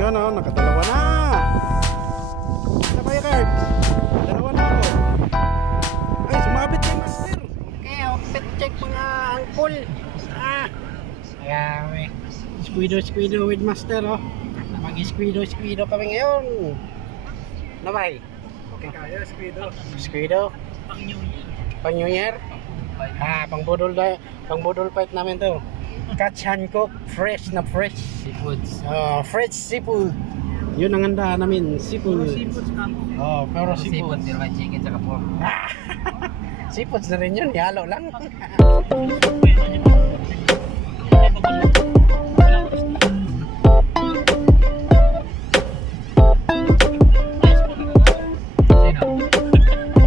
Yun o, nakadalawa na. Ano ba yung cards? Dalawa na ako. Ay, sumabit kay master. Okay, outfit check mga angkol. Ayan, squido with master oh. Mag-squido kami ngayon. Nabay? Okay kaya, Squido? Pang New Year? Pang budol fight namin to. Catch hand cook, fresh na fresh. seafoods. Fresh seafood. Yun ang handa namin, seafood. Pero seafood. Pero may chicken sa pork. Seafoods na rin yun, halo lang. Sino?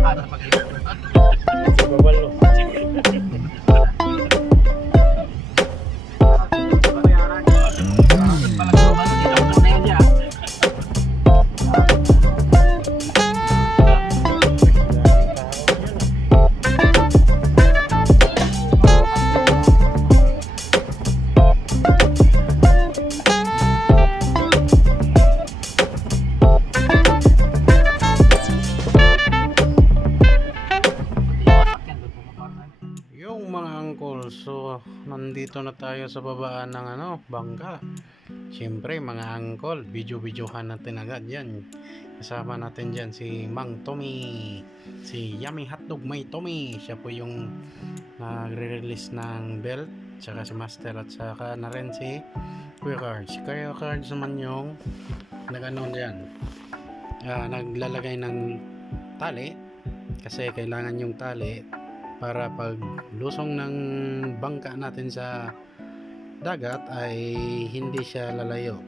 Para pag-ibig. Babalo. Yung mga angkol, so nandito na tayo sa babaan ng bangka. Siyempre mga angkol, video-videohan natin agad yan. Kasama natin dyan si Mang Tommy, si Yummy Hotdog May Tommy. Siya po yung nagre-release ng belt, tsaka si Master, at saka na rin si Kuya Cards. Kuya Cards naman yung dyan, naglalagay ng tali, kasi kailangan yung tali para pag lusong ng bangka natin sa dagat ay hindi siya lalayo,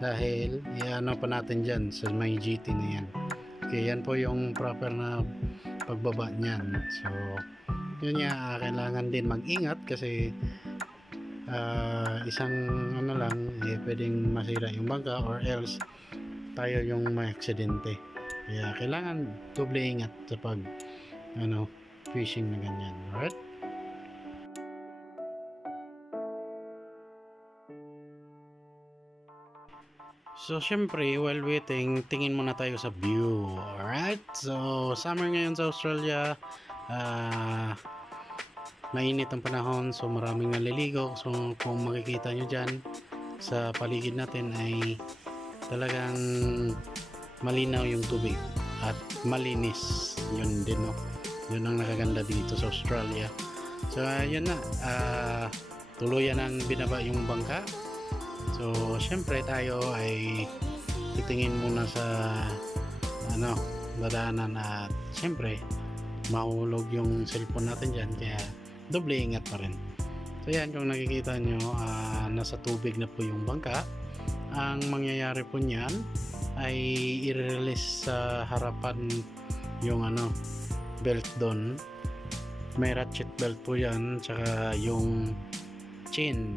dahil iano pa natin dyan sa may GT na yan. Okay, yan po yung proper na pagbaba niyan. So yun nga, kailangan din mag-ingat kasi isang lang pwedeng masira yung bangka, or else tayo yung may aksidente. Kaya kailangan doble ingat sa pag fishing na ganyan. Alright? So syempre, while waiting, tingin muna tayo sa view. Alright? So summer ngayon sa Australia, mainit ang panahon, so maraming naliligo. So kung makikita nyo dyan sa paligid natin ay talagang malinaw yung tubig at malinis. Yun din, no? Yun ang nakaganda dito sa Australia. So yun na, tuluyan ang binaba yung bangka. So syempre tayo ay titingin muna sa dadaanan, at syempre mahulog yung cellphone natin dyan, kaya doble ingat pa rin. So yan, kung nakikita nyo, nasa tubig na po yung bangka. Ang mangyayari po niyan ay i-release sa harapan yung belt doon. May ratchet belt po yan, tsaka yung chain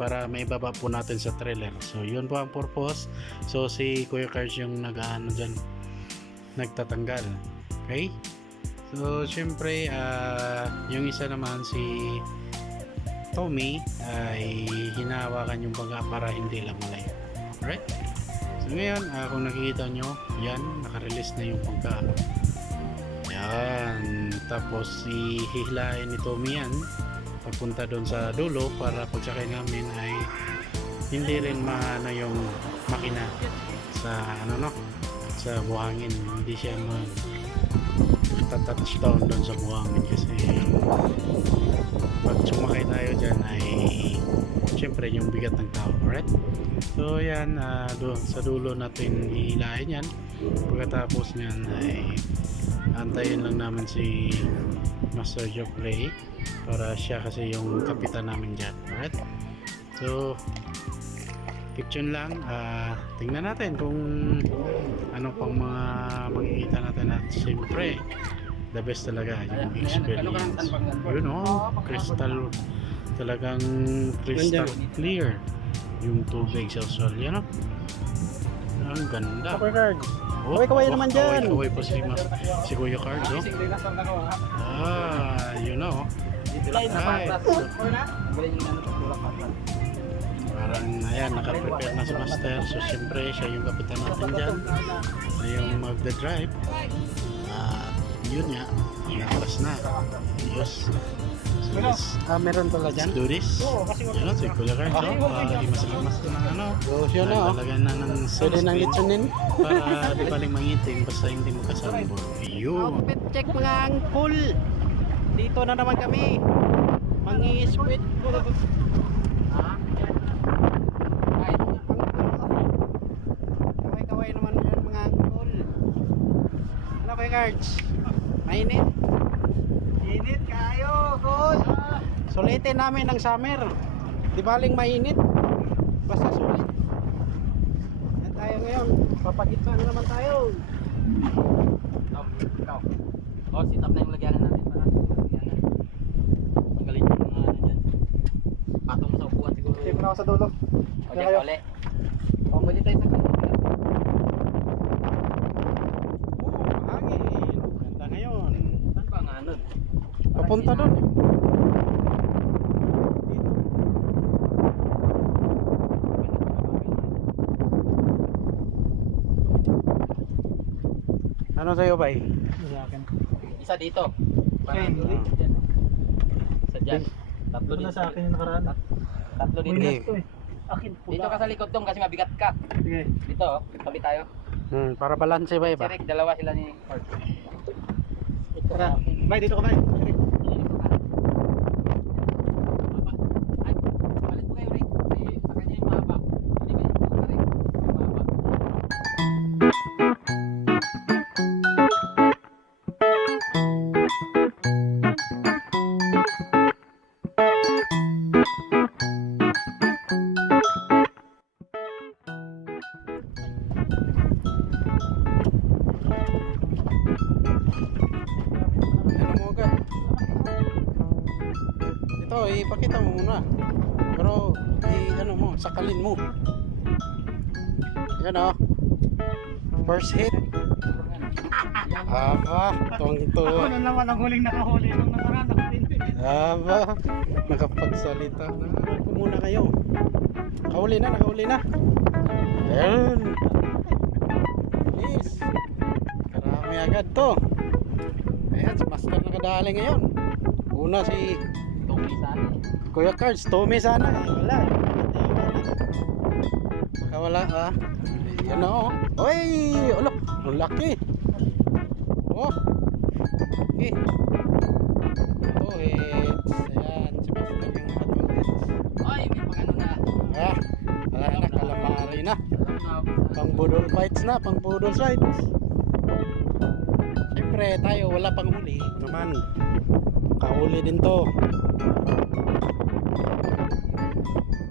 para maibaba po natin sa trailer. So yun po ang purpose. So si Kuya Cars yung dyan, nagtatanggal. Okay, so syempre yung isa naman, si Tommy, ay hinahawakan yung bangka para hindi lang malayo. Alright, so ngayon kung nakikita nyo, yan, nakarelease na yung bangka. Yan, tapos hihilahin ni Tommy yan papunta doon sa dulo, para pagsakay namin ay hindi rin maano yung makina sa sa buhangin. Hindi siya touchdown doon sa buhangin, kasi pag sumakay tayo dyan ay syempre yung bigat ng tao. Alright, so yan, doon sa dulo natin hihilahin yan. Pagkatapos nyan ay antayin lang namin si Master Joe Play, para siya kasi yung kapitan namin dyan. Alright, so keep tune lang. Tingnan natin kung ano pang mga makikita natin, at siyempre the best talaga yung experience. Crystal, talagang crystal clear yung tubig sa Australia, no? Ang ganda. Kaway naman dyan. Kaway po si Kuya Cards, no? Yun, no? Para Ayan, naka-prepare na si Master. So, siyempre, siya yung kapitan natin dyan. Siya yung magda-drive. Yun nga, inatras na. Diyos. So, meron pala dyan? Let's do this. Yun, si Kuya Carl. So, di masalamas na ng ano. Yun na, oh. Talaga na ng Pwede nang litsunin. para di paling mangitim basta hindi mo kasambol. Yun. Outfit check mga angkol. Dito na naman kami. Mangi-squid ko. Kaway-kaway naman yan mga angkol. Ano ba yung cards? Mainit? Init kayo, tol. Sulitin namin ng summer. Di baling mainit. Basta sulit. Yan tayo ngayon. Papagitna na naman tayo. Ikaw. Oh, sit up na yung lagyanan natin para lagyanan. Tanggalin yung mga ano dyan. Patong mo sa upuan siguro. Sige na ako sa dulo. O, dyan ka uli. O, pwede tayo sa kanila. Hangin. Ganda ngayon. Saan ba nga ano? Papunta doon. Ano sa'yo, bay? Sa akin. Isa dito. Okay. Dyan. Isa dyan. Tatlo Ito na dito. sa akin yung nakaraan. Tatlo dito. Hindi. Akin Dito ka sa likod dong kasi mabigat ka. Sige. Dito, oh. Tabi tayo. Para balanse ba Si iba? Rick, dalawa sila ni Mark. Ito Tara. sa akin. Bay, dito ka bay. Sige. Dito ka. Mahaba. Ay, palit mo kayo, Rick. Sa kanya yung mahaba. Hindi ba yung mahaba, Rick? Yung mahaba. Ano mo agad? Ito, ipakita mo muna. Pero, ano mo, sakalin mo. Yan o. First hit. Tuwang-tuwa. na naman ang huling nakahuli nung nakaraan. Nakapagsalita na. Ako muna kayo. Nakahuli na. Ayan. Yes. Karami agad to. Ayan, si Master nakadali ngayon. Una si Tommy sana eh. Kuya Cards, Tommy sana eh. Wala. Nakawala ah. Yan o. Oy! Ulo! Ang laki! Oh! Okay. 2 hits. Ayan, si Master yung mga 2 hits. Ay, may pang ano na. Wala na, calamari na. Alam na. Pang budol fights na, pang budol fights. Siyempre tayo wala pang huli. Naman, kahuli din to.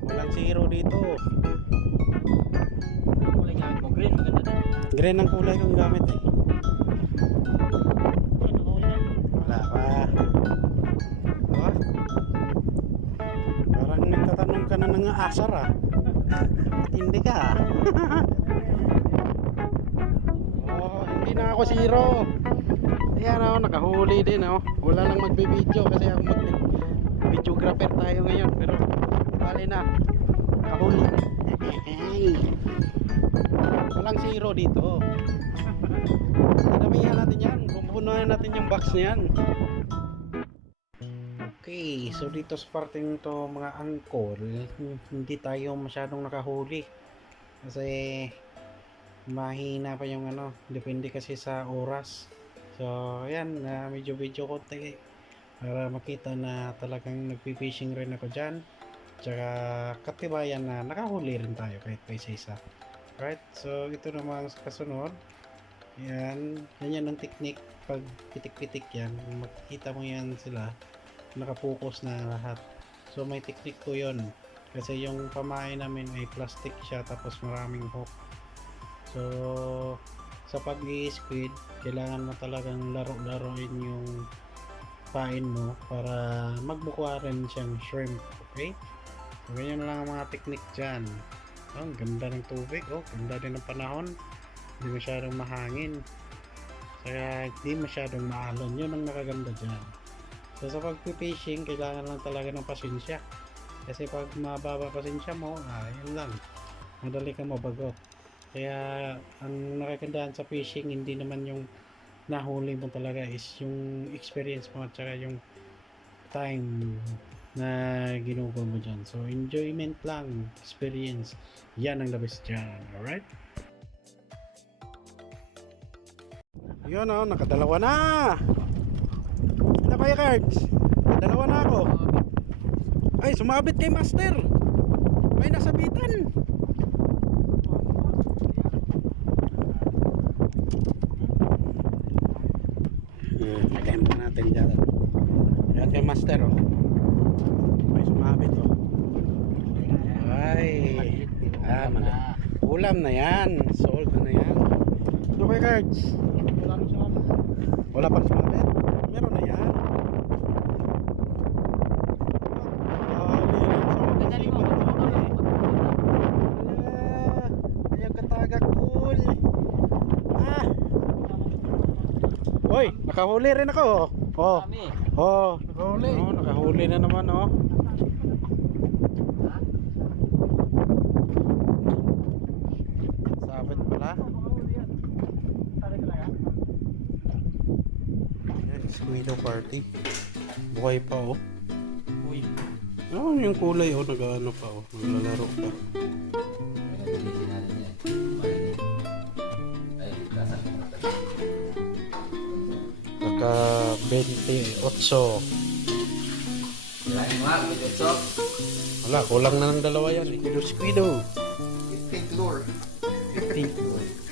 Walang zero dito. Kulay gamit mo. Green, maganda din. Green ang kulay kong gamit eh. Wala pa. Diba? Parang nagtatanong ka na ng asar ah. At hindi ka ah. Oh, hindi na ako zero. Ayan oh, nakahuli din oh. Wala lang magbibideo kasi ako mag-videographer tayo ngayon. Pero bali na. Nakahuli. Walang zero dito. Dadamihan natin yan. Pumpunuhan natin yung box niyan. Okay, so dito sa parting to mga angkol, hindi tayo masyadong nakahuli. Kasi mahina pa yung ano, depende kasi sa oras. So, ayan, medyo video konti para makita na talagang nagpi-fishing rin ako dyan. Tsaka katibayan na nakahuli rin tayo kahit pa isa-isa. Right, so ito namang kasunod. Yan, ganyan ang technique pag pitik-pitik yan. Makikita mo yan sila, nakapokus na lahat. So may technique ko yon kasi yung pamain namin ay plastic siya tapos maraming hook. So sa pag-i-squid, kailangan mo talagang laro-laroin yung pain mo para magbukuha rin siyang shrimp. Okay? So ganyan lang ang mga technique dyan. Oh, ang ganda ng tubig, oh, ganda din ng panahon, hindi masyadong mahangin, kaya hindi masyadong maalon, yun ang nakaganda dyan. So sa pagpipishing, kailangan lang talaga ng pasensya, Kasi pag mababa pasensya mo, yun lang. Madali ka mabagot. Kaya ang nakakandaan sa fishing, hindi naman yung nahuli mo talaga, is yung experience mo at saka yung time na ginugol mo dyan. So enjoyment lang, experience. Yan ang the best dyan. Alright? Yun o, nakadalawa na! Ano kaya cards? Nakadalawa na ako. Ay, sumabit kay master. May nasabitan. Lagay mo natin dyan. Ayan kay master oh. May sumabit oh. Ay. Ulam na yan. Sold na yan. Okay cards. Wala pang sumabit. Meron na yan. Ayaw katagak cool. Hoy, nakahuli rin ako. Oh. Oh, nakahuli. Oh, nakahuli na naman oh. Sabit pala. Yan, Squiddo party. Buhay pa oh. Uy. Oh, yung kulay oh, nag-ano pa oh, naglalaro pa. Naka 28. Wala, kulang na ng dalawa yan eh. Squiddo. 15 lure. 15.